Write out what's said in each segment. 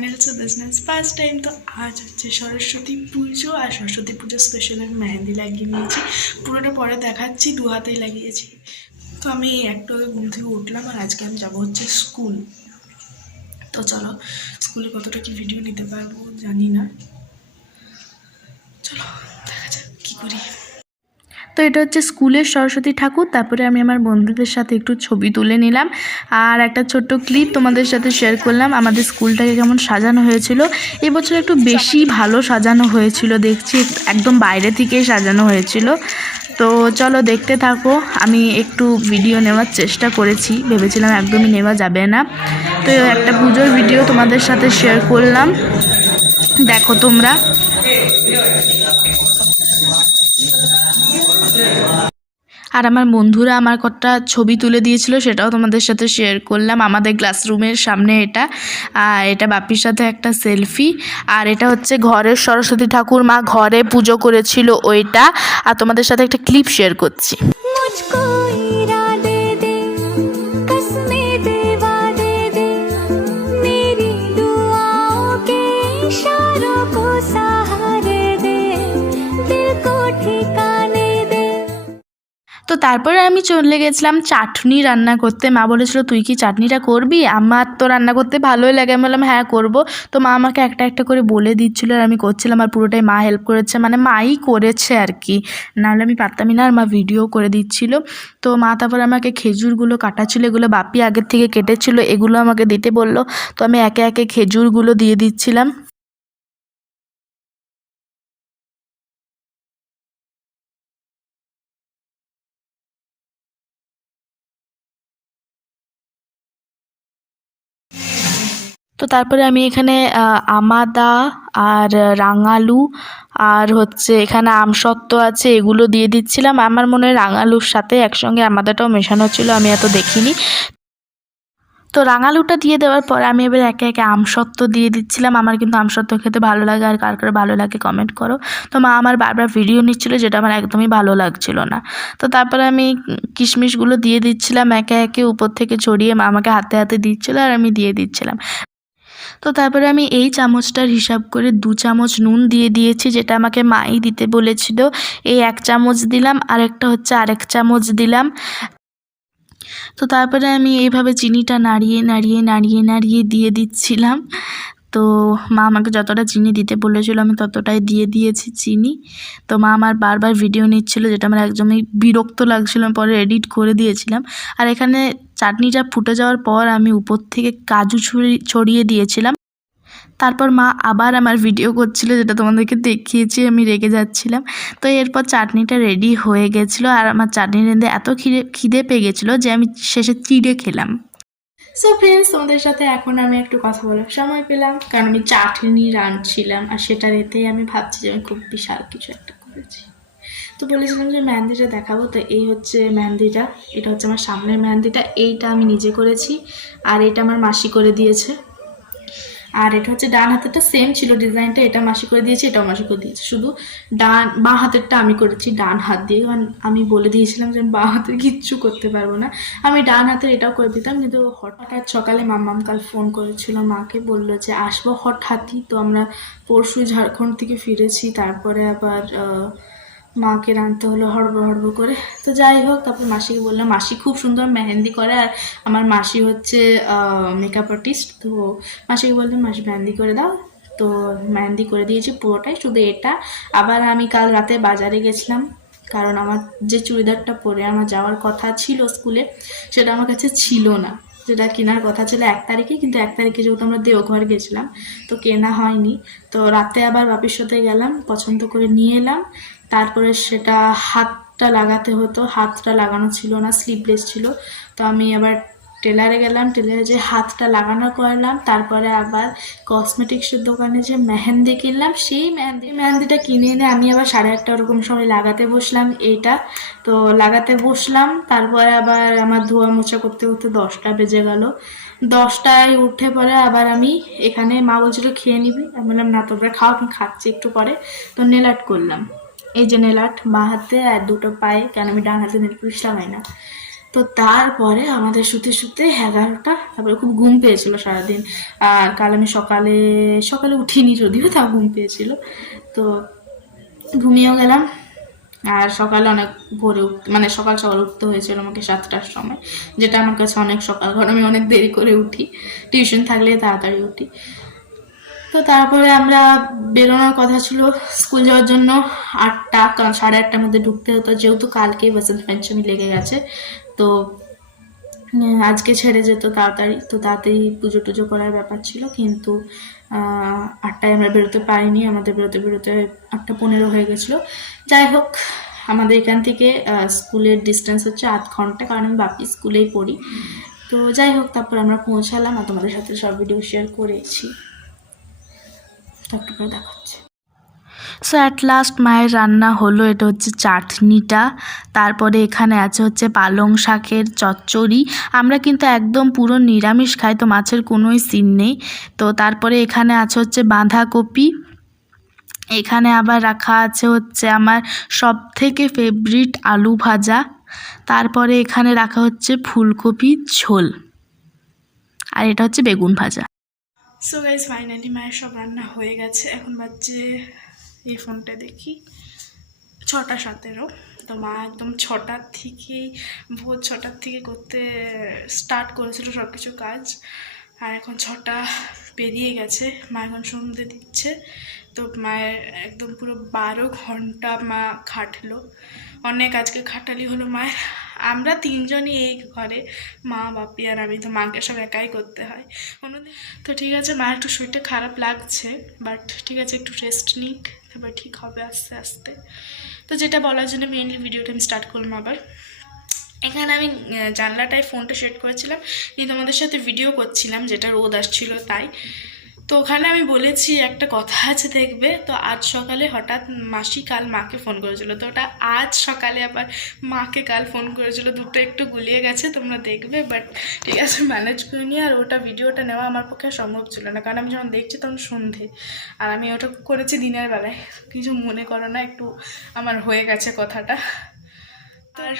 Channel so business first time. তো আজ হচ্ছে সরস্বতী পুজো, আর সরস্বতী পুজো স্পেশাল আমি মেহেন্দি লাগিয়ে নিয়েছি। পুরোটা পরে দেখাচ্ছি, দু হাতেই লাগিয়েছি। তো আমি একটু ঘুম থেকে উঠলাম, আর আজকে আমি যাবো হচ্ছে স্কুল। তো চলো, স্কুলে কতটা কি ভিডিও নিতে পারবো জানি না, চলো দেখা যাক কী করি। তো এটা হচ্ছে স্কুলের সরস্বতী ঠাকুর। তারপরে আমি আমার বন্ধুদের সাথে একটু ছবি তুলে নিলাম, আর একটা ছোট্ট ক্লিপ তোমাদের সাথে শেয়ার করলাম আমাদের স্কুলটাকে কেমন সাজানো হয়েছিল। এবছর একটু বেশি ভালো সাজানো হয়েছিল, দেখছি একদম বাইরে থেকেই সাজানো হয়েছিল। তো চলো দেখতে থাকো, আমি একটু ভিডিও নেওয়ার চেষ্টা করেছি, ভেবেছিলাম একদমই নেওয়া যাবে না। তো একটা পুজোর ভিডিও তোমাদের সাথে শেয়ার করলাম, দেখো তোমরা। আর আমার বন্ধুরা আমার কটা ছবি তুলে দিয়েছিল, সেটাও তোমাদের সাথে শেয়ার করলাম। আমাদের ক্লাসরুমের সামনে এটা, আর এটা বাপির সাথে একটা সেলফি। আর এটা হচ্ছে ঘরের সরস্বতী ঠাকুর, মা ঘরে পুজো করেছিল ওইটা। আর তোমাদের সাথে একটা ক্লিপ শেয়ার করছি। তো তারপরে আমি চলে গেছিলাম চাটনি রান্না করতে। মা বলেছিল তুই কি চাটনিটা করবি, আমার তো রান্না করতে ভালোই লাগে। আমি বললাম হ্যাঁ করব। তো মা আমাকে একটা একটা করে বলে দিচ্ছিলো, আর আমি করছিলাম, আর পুরোটাই মা হেল্প করেছে, মানে মাই করেছে আর কি, নাহলে আমি পারতামই না। আর মা ভিডিও করে দিচ্ছিল। তো মা তারপর আমাকে খেজুরগুলো কাটা ছিল, এগুলো বাপি আগের থেকে কেটেছিল, এগুলো আমাকে দিতে বললো। তো আমি একে একে খেজুরগুলো দিয়ে দিচ্ছিলাম। তো তারপরে আমি এখানে আমাদা আর রাঙালু আর হচ্ছে এখানে আমসত্ত্ব আছে, এগুলো দিয়ে দিচ্ছিলাম। আমার মনে হয় রাঙালুর সাথে একসঙ্গে আমাদাটাও মেশানো ছিল, আমি এত দেখিনি। তো রাঙালুটা দিয়ে দেওয়ার পর আমি এবার একে একে আমসত্ত্ব দিয়ে দিচ্ছিলাম। আমার কিন্তু আমসত্ত্ব খেতে ভালো লাগে, আর কার কার ভালো লাগে কমেন্ট করো। তো মা আমার বারবার ভিডিও নিচ্ছিল, যেটা আমার একদমই ভালো লাগছিল না। তো তারপরে আমি কিশমিশগুলো দিয়ে দিচ্ছিলাম একে একে উপর থেকে ছড়িয়ে, মা আমাকে হাতে হাতে দিচ্ছিলো, আর আমি দিয়ে দিচ্ছিলাম। তো তারপরে আমি এই চামচটার হিসাব করে 2 চামচ নুন দিয়ে দিয়েছি, যেটা আমাকে মাই দিতে বলেছিল। এই 1 চামচ দিলাম, আর একটা হচ্ছে আরেক চামচ দিলাম। তো তারপরে আমি এইভাবে চিনিটা নাড়িয়ে নাড়িয়ে নাড়িয়ে নাড়িয়ে দিয়ে দিচ্ছিলাম। তো মা আমাকে যতটা চিনি দিতে বলেছিল আমি ততটাই দিয়ে দিয়েছি চিনি। তো মা আমার বারবার ভিডিও নিচ্ছিল, যেটা আমার একদমই বিরক্ত লাগছিল, পরে এডিট করে দিয়েছিলাম। আর এখানে চাটনিটা ফুটে যাওয়ার পর আমি উপর থেকে কাজু ছড়িয়ে দিয়েছিলাম। তারপর মা আবার আমার ভিডিও করছিল, যেটা তোমাদেরকে দেখিয়েছি, আমি রেগে যাচ্ছিলাম। তো এরপর চাটনিটা রেডি হয়ে গেছিলো, আর আমার চাটনি রেঁধে এত খিদে পেয়ে গেছিলো যে আমি শেষে চিড়ে খেলাম। সো ফ্রেন্ডস, তোমাদের সাথে এখন আমি একটু কথা বলার সময় পেলাম, কারণ আমি চাটনি রাঁধছিলাম, আর সেটা রেতেই আমি ভাবছি যে আমি খুব বিশাল কিছু একটা করেছি। তো বলেছিলাম যে মেহেন্দিটা দেখাবো। তো এই হচ্ছে মেহেন্দিটা, এটা হচ্ছে আমার সামনের মেহেন্দিটা, এইটা আমি নিজে করেছি, আর এটা আমার মাসি করে দিয়েছে। আর এটা হচ্ছে ডান হাতেরটা সেম ছিল ডিজাইনটা, এটা মাসি করে দিয়েছে, এটাও মাসি করে দিয়েছে, শুধু বাঁ হাতেরটা আমি করেছি ডান হাত দিয়ে, কারণ আমি বলে দিয়েছিলাম যে আমি বাঁ হাতের কিচ্ছু করতে পারবো না, আমি ডান হাতের এটাও করে দিতাম। কিন্তু হঠাৎ সকালে মাম্মাম কাল ফোন করেছিল মাকে, বললো যে আসবো হঠাৎই। তো আমরা পরশু ঝাড়খণ্ড থেকে ফিরেছি, তারপরে আবার মাকে রাঁধতে হলো হড়বড় করে। তো যাই হোক, তারপর মাসিকে বললাম, মাসি খুব সুন্দর মেহেন্দি করে, আর আমার মাসি হচ্ছে মেকআপ আর্টিস্ট। তো মাসিকে বললাম মাসি মেহেন্দি করে দাও। তো মেহেন্দি করে দিয়েছি পুরোটাই, শুধু এটা। আবার আমি কাল রাতে বাজারে গেছিলাম, কারণ আমার যে চুড়িদারটা পরে আমার যাওয়ার কথা ছিল স্কুলে, সেটা আমার কাছে ছিল না, যেটা কেনার কথা ছিল 1 তারিখে। কিন্তু 1 তারিখে যেহেতু আমরা দেওঘর গেছিলাম, তো কেনা হয়নি। তো রাতে আবার বাপির সাথে গেলাম, পছন্দ করে নিয়ে এলাম। তারপরে সেটা হাতটা লাগাতে হতো, হাতটা লাগানো ছিল না, স্লিভলেস ছিল। তো আমি আবার টেলারে গেলাম, টেলারে যে হাতটা লাগানো করলাম। তারপরে আবার কসমেটিক্সের দোকানে যে মেহেন্দি কিনলাম, সেই মেহেন্দিটা কিনে এনে আমি আবার 8:30 ওরকম সময় লাগাতে বসলাম এইটা। তো লাগাতে বসলাম, তারপরে আবার আমার ধোয়া মোছা করতে করতে 10টা বেজে গেল। 10টায় উঠে পরে আবার আমি এখানে, মা বলছিল খেয়ে নিবি, আমি বললাম না তোমরা খাও, আমি খাচ্ছি একটু পরে। তো নেল আর্ট করলাম, এই যে নেল আর্ট বাঁ হাতে আর দুটো পায়ে, কেন আমি ডান হাতে নেল পুলিশ লাগাই না। তো তারপরে আমাদের শুতে শুতে 11টা, তারপরে খুব ঘুম পেয়েছিল সারাদিন। আর কাল আমি সকালে সকালে উঠিনি যদিও, তাও ঘুম পেয়েছিল, তো ঘুমিয়েও গেলাম। আর সকালে অনেক ভোরে মানে সকাল সকাল উঠতে হয়েছিল আমাকে 7টার সময়, যেটা আমার কাছে অনেক সকাল, কারণ আমি অনেক দেরি করে উঠি, টিউশন থাকলে তাড়াতাড়ি উঠি। তো তারপরে আমরা বেরোনোর কথা ছিল স্কুল যাওয়ার জন্য 8টা, কারণ 8:30টার মধ্যে ঢুকতে হতো, যেহেতু কালকেই বসন্ত পঞ্চমী লেগে গেছে। তো আজকে ছেড়ে যেত তাড়াতাড়ি, তো তাড়াতাড়ি পুজো টুজো করার ব্যাপার ছিল, কিন্তু 8টায় আমরা বেরোতে পারিনি, আমাদের বেরোতে বেরোতে 8টা 15 হয়ে গেছিলো। যাই হোক, আমাদের এখান থেকে স্কুলের ডিস্টেন্স হচ্ছে 8 ঘন্টা, কারণ আমি বাপি স্কুলেই পড়ি। তো যাই হোক, তারপর আমরা পৌঁছালাম আর তোমাদের সাথে সব ভিডিও শেয়ার করেছি, তো একটু করে দেখাচ্ছি। সো অ্যাট লাস্ট মায়ের রান্না হলো, এটা হচ্ছে চাটনিটা, তারপরে এখানে আছে হচ্ছে পালং শাকের চচ্চড়ি। আমরা কিন্তু একদম পুরো নিরামিষ খাই, তো মাছের কোনোই সিন নেই। তো তারপরে এখানে আছে হচ্ছে বাঁধাকপি, এখানে আবার রাখা আছে হচ্ছে আমার সব থেকে ফেভারিট আলু ভাজা, তারপরে এখানে রাখা হচ্ছে ফুলকপি ঝোল, আর এটা হচ্ছে বেগুন ভাজা। সো গাইজ ফাইনালি মায়ের সব রান্না হয়ে গেছে। এখন বাজছে, এই ফোনটা দেখি, 6টা 17। তো মা একদম 6টার থেকেই, ভোর 6টার থেকে করতে স্টার্ট করেছিল সব কিছু কাজ, আর এখন 6টা পেরিয়ে গেছে, মা এখন সন্ধ্যে দিচ্ছে। তো মায়ের একদম পুরো 12 ঘন্টা মা খাটলো, অনেক আজকে খাটালি হলো মায়ের। আমরা 3জনই এই ঘরে, মা বাপি আর আমি, তো মাকে সব একাই করতে হয় অন্যদিন। তো ঠিক আছে, মায়ের একটু শরীরটা খারাপ লাগছে, বাট ঠিক আছে, একটু রেস্ট নিক, তারপর ঠিক হবে আস্তে আস্তে। তো যেটা বলার জন্য মেনলি ভিডিওটা আমি স্টার্ট করলাম আবার। এখানে আমি জানলাটায় ফোনটা সেট করেছিলাম, কিন্তু তোমাদের সাথে ভিডিও করছিলাম, যেটা রোদ আসছিল তাই। তো ওখানে আমি বলেছি একটা কথা আছে দেখবে, তো আজ সকালে হঠাৎ মাসি কাল মাকে ফোন করেছিল, তো ওটা আজ সকালে আবার মাকে কাল ফোন করেছিল, দুটো একটু গুলিয়ে গেছে, তোমরা দেখবে, বাট ঠিক আছে ম্যানেজ করে নিয়ে। আর ওটা ভিডিওটা নেওয়া আমার পক্ষে সম্ভব ছিল না, কারণ আমি যখন দেখছি তখন সন্ধে, আর আমি ওটা করেছি দিনের বেলায়, কিছু মনে করো না, একটু আমার হয়ে গেছে কথাটা। আর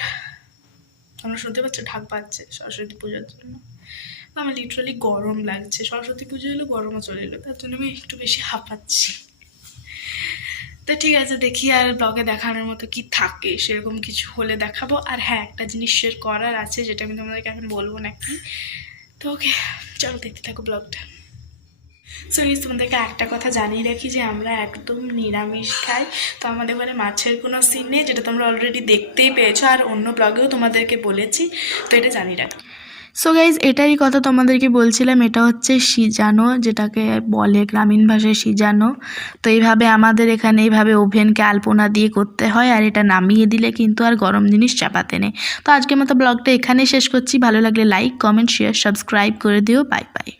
তোমরা শুনতে পাচ্ছ ঢাক পাচ্ছে সরস্বতী পুজোর জন্য, আমার লিটারালি গরম লাগছে, সরস্বতী পুজো এলো গরমও চলে এলো, তার জন্য আমি একটু বেশি হাঁপাচ্ছি। তো ঠিক আছে, দেখি আর ব্লগে দেখানোর মতো কি থাকে, সেরকম কিছু হলে দেখাবো। আর হ্যাঁ, একটা জিনিস শেয়ার করার আছে, যেটা আমি তোমাদেরকে এখন বলবো নাকি। তো ওকে, চলো দেখতে থাকো ব্লগটা। সো তোমাদেরকে একটা কথা জানিয়ে রাখি যে আমরা একদম নিরামিষ খাই, তো আমাদের ঘরে মাছের কোনো সিন নেই, যেটা তোমরা অলরেডি দেখতেই পেয়েছো, আর অন্য ব্লগেও তোমাদেরকে বলেছি, তো এটা জানিয়ে রাখি। সো গাইজ, এটারই কথা তোমাদেরকে বলছিলাম, এটা হচ্ছে সিজানো, যেটাকে বলে গ্রামীণ ভাষায় সিজানো। তো এইভাবে আমাদের এখানে এইভাবে ওভেনকে আলপনা দিয়ে করতে হয়, আর এটা নামিয়ে দিলে কিন্তু আর গরম জিনিস চাপাতে নেই। তো আজকের মতো ব্লগটা এখানেই শেষ করছি, ভালো লাগলে লাইক কমেন্ট শেয়ার সাবস্ক্রাইব করে দিও। Bye bye.